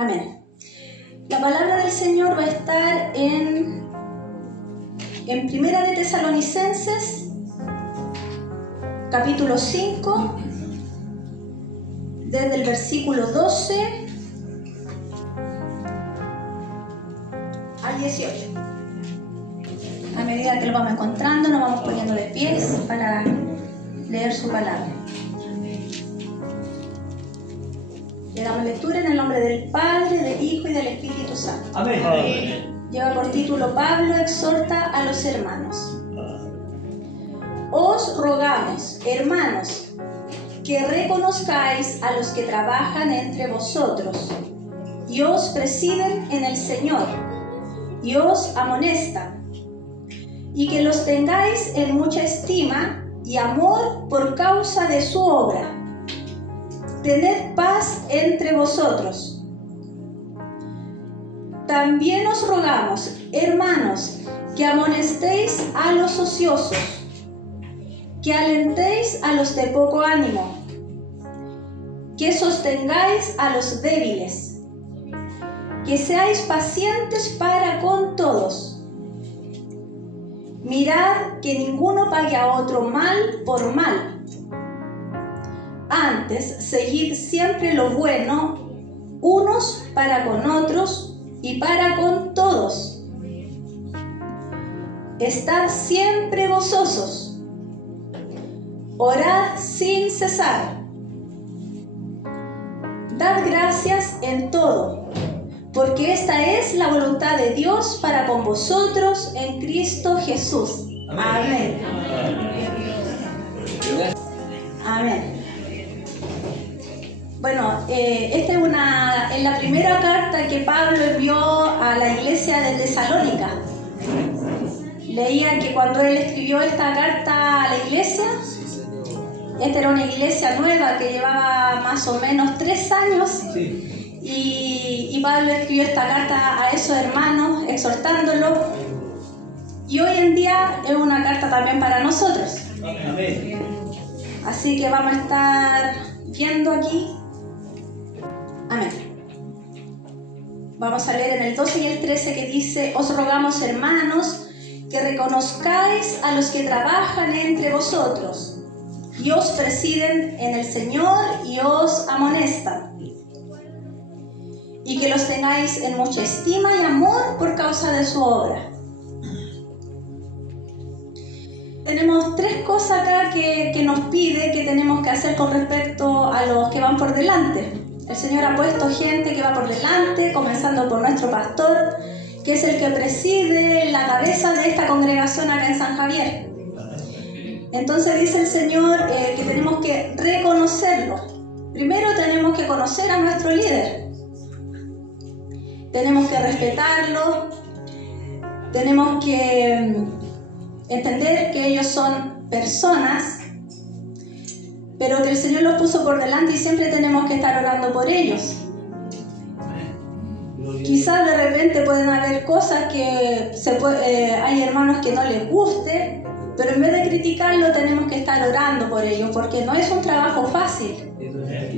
Amén. La palabra del Señor va a estar en Primera de Tesalonicenses, capítulo 5, desde el versículo 12 al 18. A medida que lo vamos encontrando, nos vamos poniendo de pies para leer su palabra. Le damos lectura en el nombre del Padre, del Hijo y del Espíritu Santo. Amén. Amén. Lleva por título: Pablo exhorta a los hermanos. Os rogamos, hermanos, que reconozcáis a los que trabajan entre vosotros y os presiden en el Señor y os amonestan, y que los tengáis en mucha estima y amor por causa de su obra. Tened paz entre vosotros. También os rogamos, hermanos, que amonestéis a los ociosos, que alentéis a los de poco ánimo, que sostengáis a los débiles, que seáis pacientes para con todos. Mirad que ninguno pague a otro mal por mal. Antes, seguid siempre lo bueno, unos para con otros y para con todos. Estad siempre gozosos. Orad sin cesar. Dad gracias en todo, porque esta es la voluntad de Dios para con vosotros en Cristo Jesús. Amén. Amén. Bueno, esta es la primera carta que Pablo envió a la iglesia de Tesalónica. Leía que cuando él escribió esta carta a la iglesia, esta era una iglesia nueva que llevaba más o menos 3 años, y Pablo escribió esta carta a esos hermanos, exhortándolos, y hoy en día es una carta también para nosotros. Así que vamos a estar viendo aquí. Amén. Vamos a leer en el 12 y el 13 que dice: Os rogamos, hermanos, que reconozcáis a los que trabajan entre vosotros y os presiden en el Señor y os amonestan, y que los tengáis en mucha estima y amor por causa de su obra. Tenemos 3 cosas acá que nos pide que tenemos que hacer con respecto a los que van por delante. El Señor ha puesto gente que va por delante, comenzando por nuestro pastor, que es el que preside la cabeza de esta congregación acá en San Javier. Entonces dice el Señor que tenemos que reconocerlo. Primero tenemos que conocer a nuestro líder. Tenemos que respetarlo. Tenemos que entender que ellos son personas, pero que el Señor los puso por delante y siempre tenemos que estar orando por ellos. Quizás de repente pueden haber cosas que hay hermanos que no les guste, pero en vez de criticarlo tenemos que estar orando por ellos, porque no es un trabajo fácil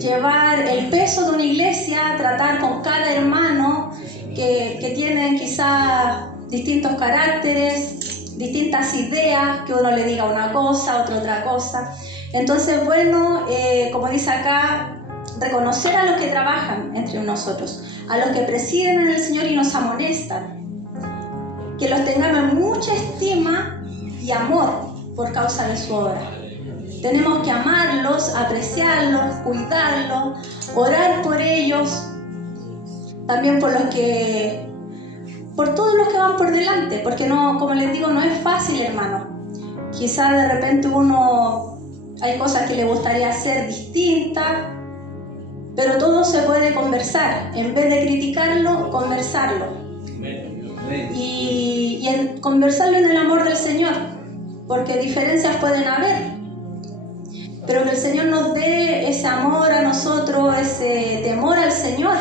llevar el peso de una iglesia, tratar con cada hermano que tienen quizás distintos caracteres, distintas ideas, que uno le diga una cosa, otro otra cosa. Entonces, bueno, como dice acá, reconocer a los que trabajan entre nosotros, a los que presiden en el Señor y nos amonestan, que los tengamos en mucha estima y amor por causa de su obra. Tenemos que amarlos, apreciarlos, cuidarlos, orar por ellos, también por todos los que van por delante, porque no, como les digo, no es fácil, hermano. Quizás de repente hay cosas que le gustaría hacer distintas, pero todo se puede conversar. En vez de criticarlo, conversarlo. Y conversarlo en el amor del Señor, porque diferencias pueden haber, pero que el Señor nos dé ese amor a nosotros, ese temor al Señor,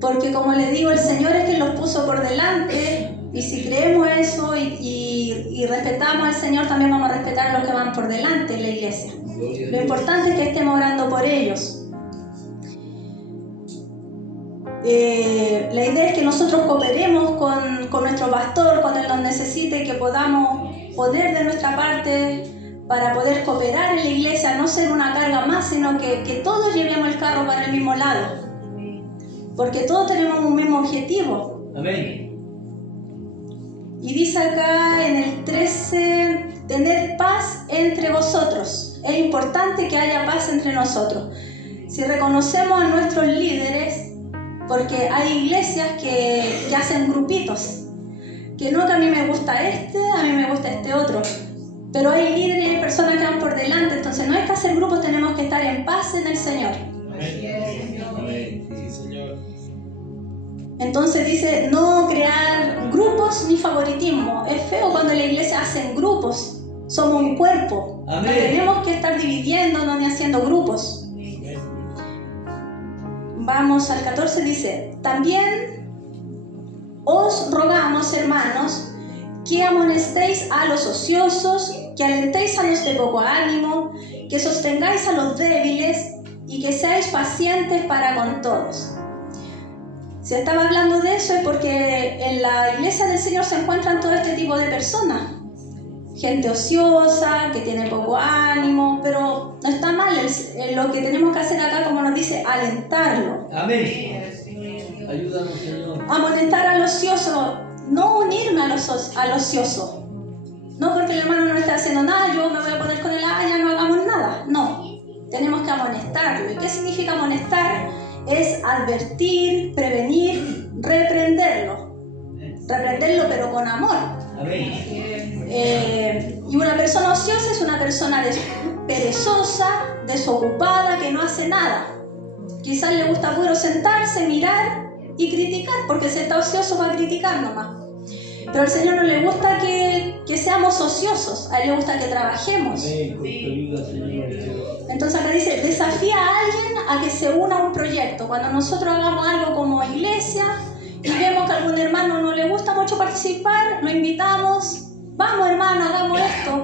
porque como les digo, el Señor es quien los puso por delante. Y si creemos eso y respetamos al Señor, también vamos a respetar a los que van por delante en la iglesia. Lo importante es que estemos orando por ellos. La idea es que nosotros cooperemos con nuestro pastor cuando él nos necesite, que podamos poner de nuestra parte para poder cooperar en la iglesia, no ser una carga más, sino que todos llevemos el carro para el mismo lado, porque todos tenemos un mismo objetivo. Amén. Y dice acá en el 13, tener paz entre vosotros. Es importante que haya paz entre nosotros. Si reconocemos a nuestros líderes, porque hay iglesias que hacen grupitos, que no, que a mí me gusta este, a mí me gusta este otro, pero hay líderes y hay personas que van por delante, entonces no hay que hacer grupos, tenemos que estar en paz en el Señor. Amén. Sí, Señor. Entonces dice, no crear grupos ni favoritismo. Es feo cuando en la iglesia hacen grupos, somos un cuerpo. Amén. No tenemos que estar dividiéndonos ni haciendo grupos. Vamos al 14, dice, también os rogamos, hermanos, que amonestéis a los ociosos, que alentéis a los de poco ánimo, que sostengáis a los débiles y que seáis pacientes para con todos. Si estaba hablando de eso es porque en la iglesia del Señor se encuentran todo este tipo de personas. Gente ociosa, que tiene poco ánimo, pero no está mal. Lo que tenemos que hacer acá, como nos dice, alentarlo. Amén. Ayúdanos, Señor. Amonestar al ocioso, no unirme al ocioso. No porque el hermano no está haciendo nada, yo me voy a poner con él, ya no hagamos nada. No, tenemos que amonestarlo. ¿Y qué significa amonestar? Es advertir, prevenir, reprenderlo. Reprenderlo pero con amor. Amén. Y una persona ociosa es una persona perezosa, desocupada, que no hace nada. Quizás le gusta puro sentarse, mirar y criticar, porque si está ocioso va a criticar nomás. Pero al Señor no le gusta que seamos ociosos, a Él le gusta que trabajemos. Entonces acá dice, desafía a alguien a que se una a un proyecto. Cuando nosotros hagamos algo como iglesia y vemos que a algún hermano no le gusta mucho participar, lo invitamos. Vamos, hermano, hagamos esto.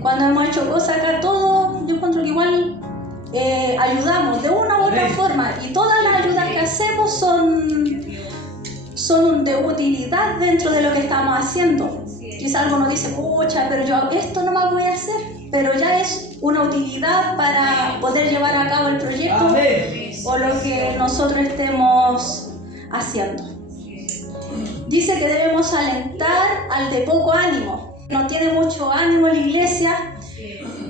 Cuando hemos hecho cosas acá, todo, yo encuentro que igual ayudamos de una u otra forma. Y todas las ayudas que hacemos son de utilidad dentro de lo que estamos haciendo. Quizá alguno dice, pucha, pero yo esto no más voy a hacer. Pero ya es una utilidad para poder llevar a cabo el proyecto. Amén. O lo que nosotros estemos haciendo. Dice que debemos alentar al de poco ánimo. No tiene mucho ánimo en la iglesia,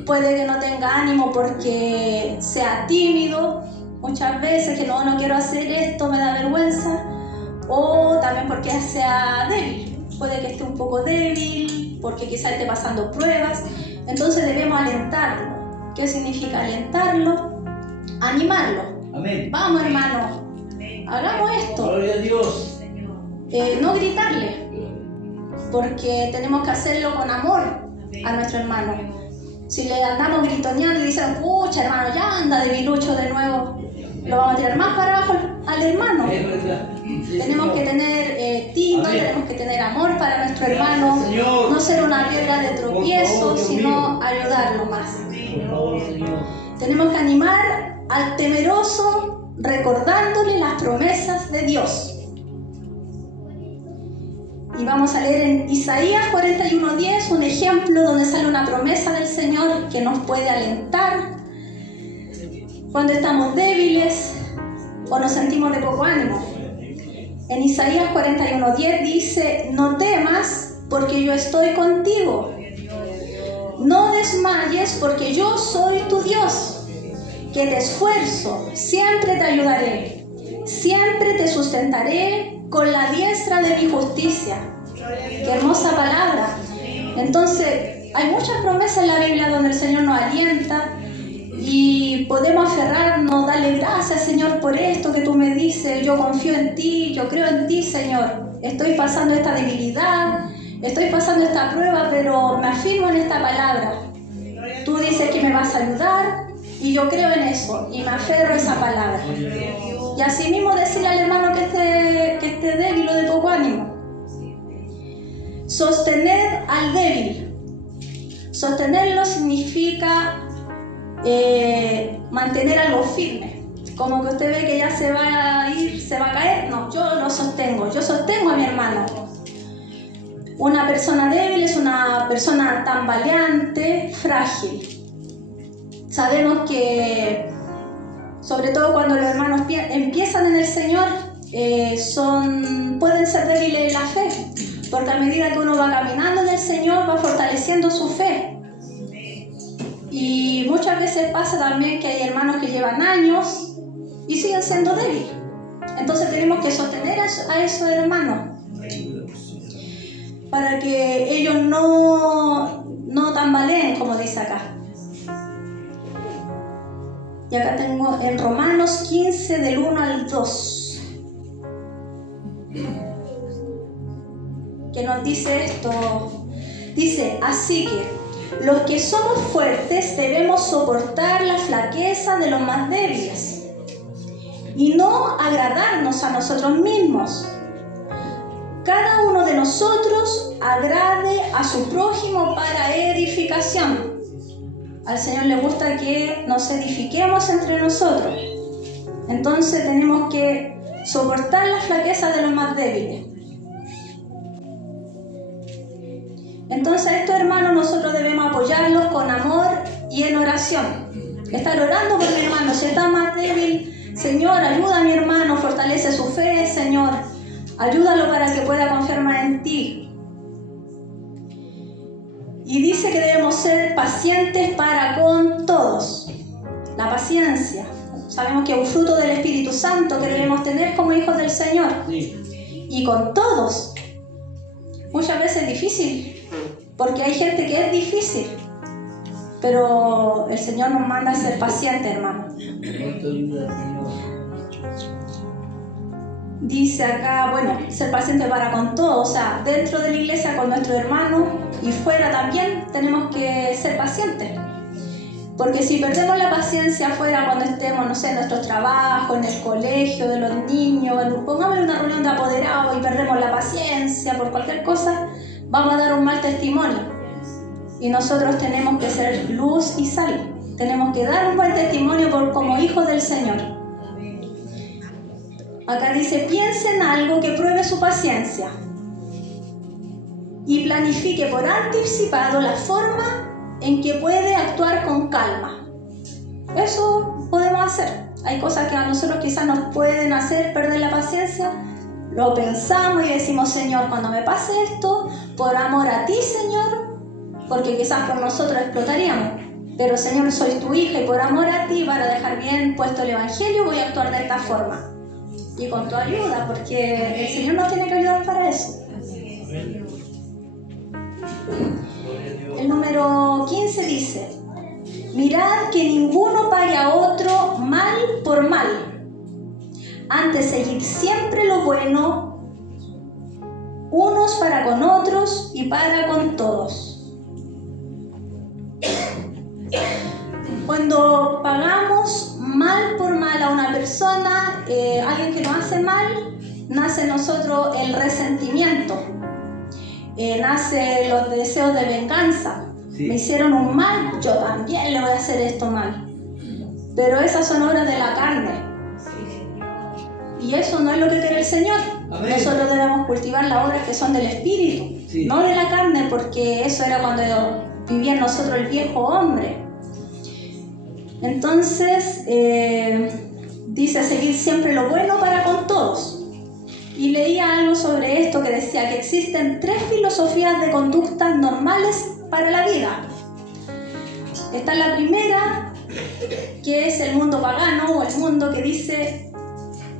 puede que no tenga ánimo porque sea tímido, muchas veces que no quiero hacer esto, me da vergüenza, o también porque sea débil, puede que esté un poco débil, porque quizá esté pasando pruebas. Entonces debemos alentarlo. ¿Qué significa alentarlo? Animarlo. Amén. Vamos, hermano, hagamos esto. Gloria a Dios. No gritarle, porque tenemos que hacerlo con amor a nuestro hermano. Si le andamos gritoneando y dicen, pucha hermano, ya anda debilucho de nuevo, lo vamos a tirar más para abajo al hermano. Tenemos que tener tino, tenemos que tener amor para nuestro hermano, no ser una piedra de tropiezo, sino ayudarlo más. Tenemos que animar al temeroso recordándole las promesas de Dios. Y vamos a leer en Isaías 41:10 un ejemplo donde sale una promesa del Señor que nos puede alentar cuando estamos débiles o nos sentimos de poco ánimo. En Isaías 41:10 dice, no temas porque yo estoy contigo. No desmayes porque yo soy tu Dios, que te esfuerzo, siempre te ayudaré, siempre te sustentaré con la diestra de mi justicia. Qué hermosa palabra. Entonces, hay muchas promesas en la Biblia donde el Señor nos alienta y podemos aferrarnos, darle gracias, Señor, por esto que tú me dices. Yo confío en ti, yo creo en ti, Señor. Estoy pasando esta debilidad, estoy pasando esta prueba, pero me afirmo en esta palabra. Tú dices que me vas a ayudar y yo creo en eso y me aferro a esa palabra. Y así mismo decirle al hermano que esté débil o de poco ánimo. Sostener al débil. Sostenerlo significa mantener algo firme, como que usted ve que ya se va a ir, se va a caer. No, yo lo sostengo, yo sostengo a mi hermano. Una persona débil es una persona tambaleante, frágil. Sabemos que, sobre todo cuando los hermanos empiezan en el Señor, pueden ser débiles en la fe, porque a medida que uno va caminando en el Señor, va fortaleciendo su fe. Y muchas veces pasa también que hay hermanos que llevan años y siguen siendo débiles. Entonces tenemos que sostener a esos hermanos para que ellos no tambaleen, como dice acá. Y acá tengo en Romanos 15, del 1 al 2, que nos dice esto. Dice, así que los que somos fuertes debemos soportar la flaqueza de los más débiles y no agradarnos a nosotros mismos. Cada uno de nosotros agrade a su prójimo para edificación. Al Señor le gusta que nos edifiquemos entre nosotros. Entonces tenemos que soportar la flaqueza de los más débiles. Entonces estos hermanos nosotros debemos apoyarlos con amor y en oración. Estar orando por mi hermano. Si está más débil, Señor, ayuda a mi hermano, fortalece su fe, Señor. Ayúdalo para que pueda confiar más en ti. Y dice que debemos ser pacientes para con todos. La paciencia. Sabemos que es un fruto del Espíritu Santo que debemos tener como hijos del Señor. Y con todos. Muchas veces es difícil, porque hay gente que es difícil. Pero el Señor nos manda a ser pacientes, hermano. Dice acá, bueno, ser paciente para con todos, o sea, dentro de la iglesia con nuestros hermanos y fuera también tenemos que ser pacientes. Porque si perdemos la paciencia afuera cuando estemos, no sé, en nuestros trabajos, en el colegio de los niños, pongámosle una reunión de apoderados y perdemos la paciencia por cualquier cosa, vamos a dar un mal testimonio. Y nosotros tenemos que ser luz y sal. Tenemos que dar un buen testimonio como hijos del Señor. Acá dice, piense en algo que pruebe su paciencia y planifique por anticipado la forma en que puede actuar con calma. Eso podemos hacer. Hay cosas que a nosotros quizás nos pueden hacer perder la paciencia. Lo pensamos y decimos, Señor, cuando me pase esto, por amor a ti, Señor, porque quizás por nosotros explotaríamos. Pero, Señor, soy tu hija y por amor a ti, para dejar bien puesto el Evangelio, voy a actuar de esta forma. Y con tu ayuda, porque el Señor nos tiene que ayudar para eso. El número 15 dice, mirad que ninguno pague a otro mal por mal. Antes seguid siempre lo bueno, unos para con otros y para con todos. Cuando pagamos mal por mal a una persona, alguien que nos hace mal, nace en nosotros el resentimiento, nace los deseos de venganza. Sí. Me hicieron un mal, yo también le voy a hacer esto mal. Pero esas son obras de la carne. Y eso no es lo que quiere el Señor. Amén. Nosotros debemos cultivar las obras que son del Espíritu, sí, no de la carne, porque eso era cuando vivía en nosotros el viejo hombre. Entonces, dice seguir siempre lo bueno para con todos. Y leía algo sobre esto que decía que existen 3 filosofías de conductas normales para la vida. Está la primera, que es el mundo pagano, o el mundo que dice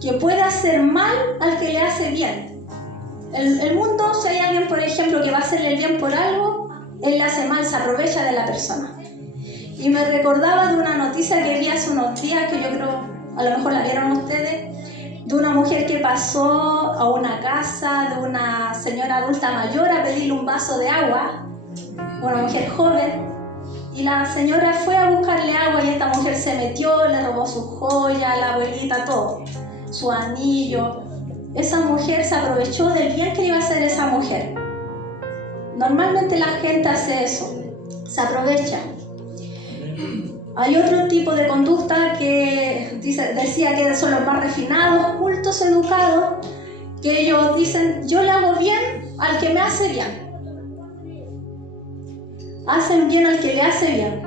que puede hacer mal al que le hace bien. El mundo, si hay alguien, por ejemplo, que va a hacerle bien por algo, él le hace mal, se aprovecha de la persona. Y me recordaba de una noticia que vi hace unos días, que yo creo, a lo mejor la vieron ustedes, de una mujer que pasó a una casa de una señora adulta mayor a pedirle un vaso de agua, una mujer joven, y la señora fue a buscarle agua y esta mujer se metió, le robó sus joyas, la abuelita, todo, su anillo. Esa mujer se aprovechó del bien que le iba a hacer esa mujer. Normalmente la gente hace eso, se aprovecha. Hay otro tipo de conducta que decía que son los más refinados, cultos, educados, que ellos dicen, yo le hago bien al que me hace bien. Hacen bien al que le hace bien.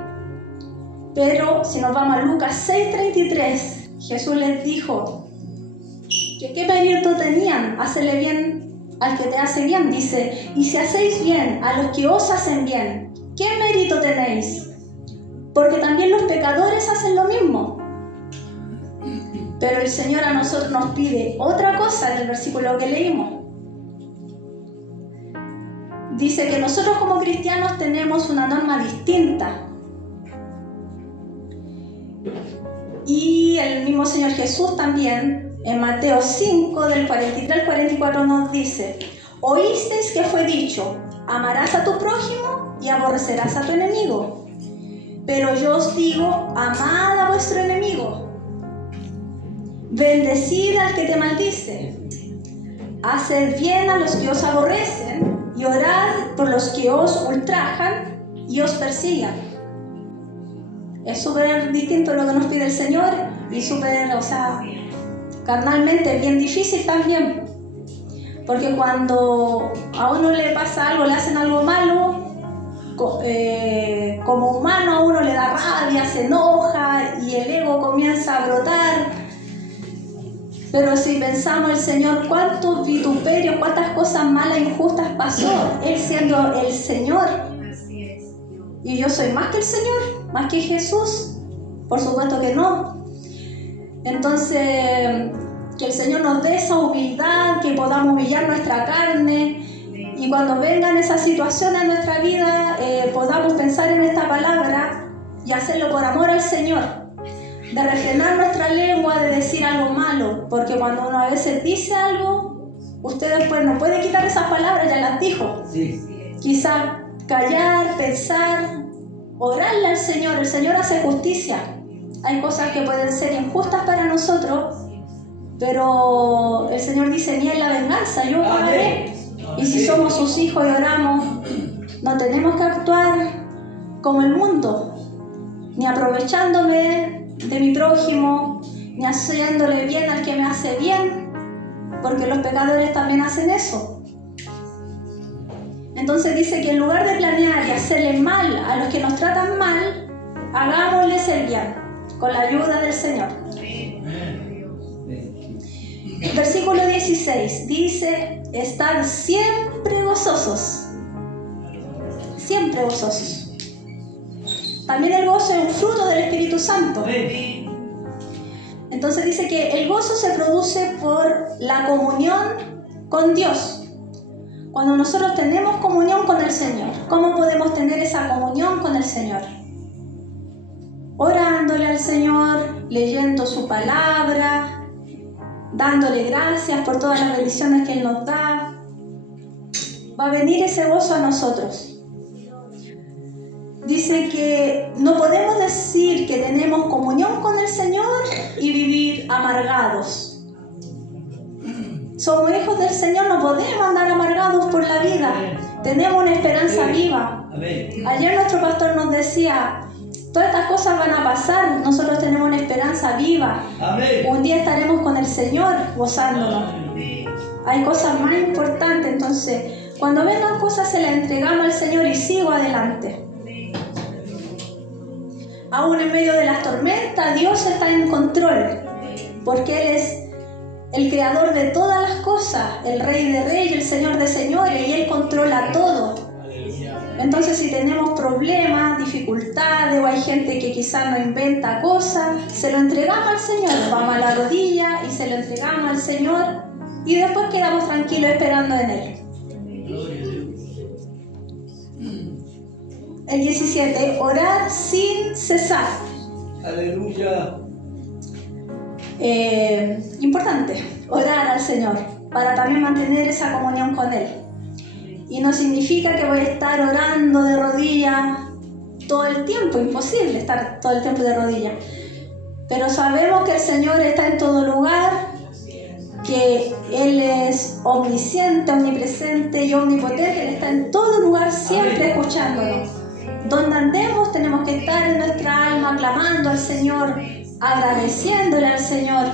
Pero si nos vamos a Lucas 6:33, Jesús les dijo que qué mérito tenían hacerle bien al que te hace bien. Dice, y si hacéis bien a los que os hacen bien, ¿qué mérito tenéis? Porque también los pecadores hacen lo mismo. Pero el Señor a nosotros nos pide otra cosa en el versículo que leímos. Dice que nosotros como cristianos tenemos una norma distinta. Y el mismo Señor Jesús también, en Mateo 5, del 43 al 44, nos dice, oísteis que fue dicho, amarás a tu prójimo y aborrecerás a tu enemigo. Pero yo os digo, amad a vuestro enemigo. Bendecid al que te maldice. Haced bien a los que os aborrecen y orad por los que os ultrajan y os persigan. Es súper distinto lo que nos pide el Señor y súper, carnalmente bien difícil también. Porque cuando a uno le pasa algo, le hacen algo malo, como humano a uno le da rabia, se enoja y el ego comienza a brotar. Pero si pensamos el Señor, cuántos vituperios, cuántas cosas malas e injustas pasó, Él siendo el Señor. Y yo soy más que el Señor, más que Jesús. Por supuesto que no. Entonces, que el Señor nos dé esa humildad, que podamos humillar nuestra carne. Y cuando vengan esas situaciones en nuestra vida, podamos pensar en esta palabra y hacerlo por amor al Señor. De refrenar nuestra lengua, de decir algo malo, porque cuando uno a veces dice algo, usted después no puede quitar esas palabras, ya las dijo. Sí. Quizá callar, pensar, orarle al Señor. El Señor hace justicia. Hay cosas que pueden ser injustas para nosotros, pero el Señor dice, ni en la venganza, yo pagaré. Y si somos sus hijos y oramos, no tenemos que actuar como el mundo, ni aprovechándome de mi prójimo, ni haciéndole bien al que me hace bien, porque los pecadores también hacen eso. Entonces dice que en lugar de planear y hacerle mal a los que nos tratan mal, hagámosles el bien, con la ayuda del Señor. Versículo 16 dice, estad siempre gozosos. Siempre gozosos. También el gozo es un fruto del Espíritu Santo. Entonces dice que el gozo se produce por la comunión con Dios. Cuando nosotros tenemos comunión con el Señor, ¿cómo podemos tener esa comunión con el Señor? Orándole al Señor, leyendo su palabra, dándole gracias por todas las bendiciones que Él nos da. Va a venir ese gozo a nosotros. Dice que no podemos decir que tenemos comunión con el Señor y vivir amargados. Somos hijos del Señor, no podemos andar amargados por la vida. Tenemos una esperanza viva. Ayer nuestro pastor nos decía, todas estas cosas van a pasar, nosotros tenemos una esperanza viva. Un día estaremos con el Señor gozándonos. Hay cosas más importantes, entonces cuando vengan cosas se las entregamos al Señor y sigo adelante. Aún en medio de las tormentas, Dios está en control, porque Él es el creador de todas las cosas, el Rey de Reyes, el Señor de Señores, y Él controla todo. Entonces, si tenemos problemas, dificultades, o hay gente que quizás no inventa cosas, se lo entregamos al Señor, vamos a la rodilla y se lo entregamos al Señor, y después quedamos tranquilos esperando en Él. El 17, orar sin cesar. Aleluya. Importante, orar al Señor para también mantener esa comunión con Él. Y no significa que voy a estar orando de rodillas todo el tiempo, imposible estar todo el tiempo de rodillas. Pero sabemos que el Señor está en todo lugar, que Él es omnisciente, omnipresente y omnipotente. Él está en todo lugar siempre escuchándonos. Donde andemos tenemos que estar en nuestra alma clamando al Señor, agradeciéndole al Señor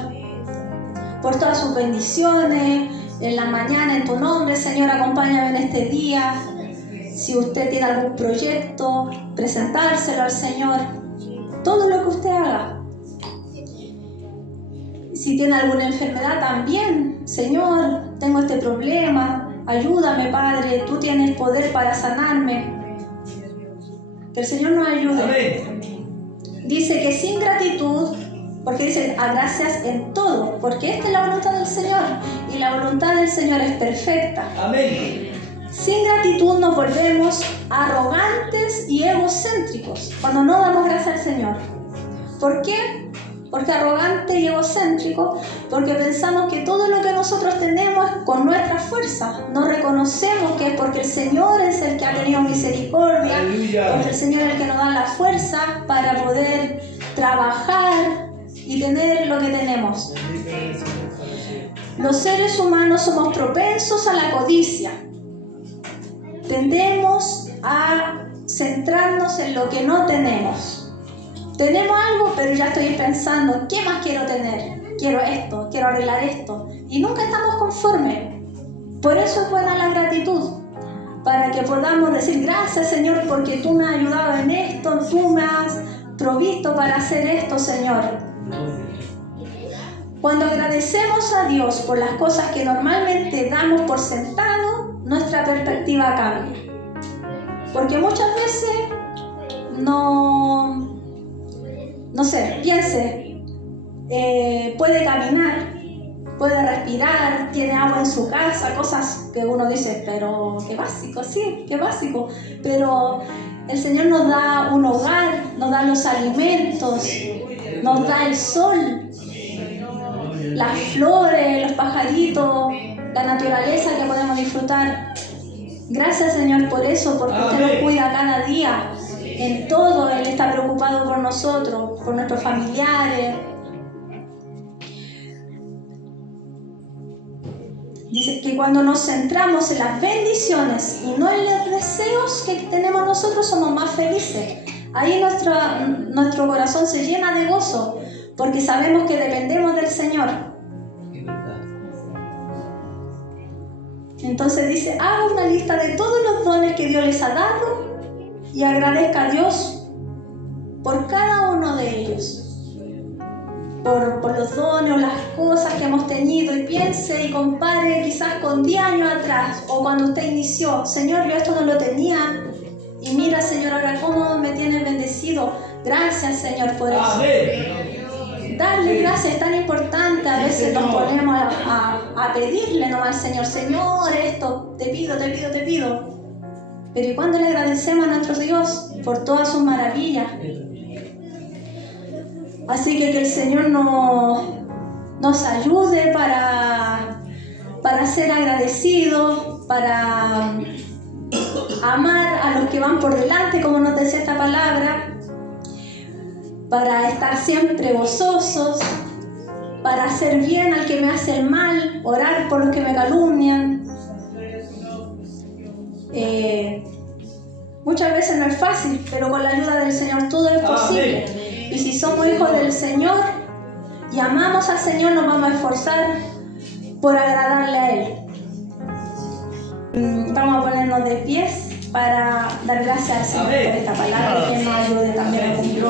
por todas sus bendiciones. En la mañana en tu nombre, Señor, acompáñame en este día. Si usted tiene algún proyecto, presentárselo al Señor. Todo lo que usted haga. Si tiene alguna enfermedad también, Señor, tengo este problema, ayúdame, Padre, tú tienes poder para sanarme. Que el Señor nos ayude. Amén. Dice que sin gratitud, porque dice a gracias en todo, porque esta es la voluntad del Señor y la voluntad del Señor es perfecta. Amén. Sin gratitud nos volvemos arrogantes y egocéntricos cuando no damos gracias al Señor. ¿Por qué? Porque arrogante y egocéntrico, porque pensamos que todo lo que nosotros tenemos es con nuestra fuerza. No reconocemos que es porque el Señor es el que ha tenido misericordia, Aleluya. porque el Señor es el que nos da la fuerza para poder trabajar y tener lo que tenemos. Los seres humanos somos propensos a la codicia. Tendemos a centrarnos en lo que no tenemos. Tenemos algo, pero ya estoy pensando, ¿qué más quiero tener? Quiero esto, quiero arreglar esto. Y nunca estamos conformes. Por eso es buena la gratitud. Para que podamos decir, gracias Señor, porque tú me has ayudado en esto, tú me has provisto para hacer esto, Señor. Cuando agradecemos a Dios por las cosas que normalmente damos por sentado, nuestra perspectiva cambia. Porque muchas veces piense, puede caminar, puede respirar, tiene agua en su casa, cosas que uno dice, pero qué básico, sí, qué básico. Pero el Señor nos da un hogar, nos da los alimentos, nos da el sol, las flores, los pajaritos, la naturaleza que podemos disfrutar. Gracias Señor por eso, porque usted nos cuida cada día. En todo Él está preocupado por nosotros, por nuestros familiares. Dice que cuando nos centramos en las bendiciones y no en los deseos que tenemos nosotros, somos más felices. Ahí nuestro corazón se llena de gozo, porque sabemos que dependemos del Señor. Entonces dice, haga una lista de todos los dones que Dios les ha dado y agradezca a Dios por cada uno de ellos. Por los dones o las cosas que hemos tenido, y piense y compare quizás con 10 años atrás o cuando usted inició. Señor, yo esto no lo tenía y mira Señor ahora cómo me tienes bendecido. Gracias Señor por eso. Amén. Darle gracias es tan importante. A veces nos ponemos a pedirle nomás al Señor, Señor, esto, te pido. Pero ¿y cuándo le agradecemos a nuestro Dios por todas sus maravillas? Así que el Señor nos ayude para ser agradecidos, para amar a los que van por delante, como nos decía esta palabra, para estar siempre gozosos, para hacer bien al que me hace el mal, orar por los que me calumnian. Muchas veces no es fácil, pero con la ayuda del Señor todo es posible. Y si somos hijos del Señor y amamos al Señor, nos vamos a esforzar por agradarle a Él. Vamos a ponernos de pies para dar gracias al Señor por esta palabra y que nos ayude también a cumplir.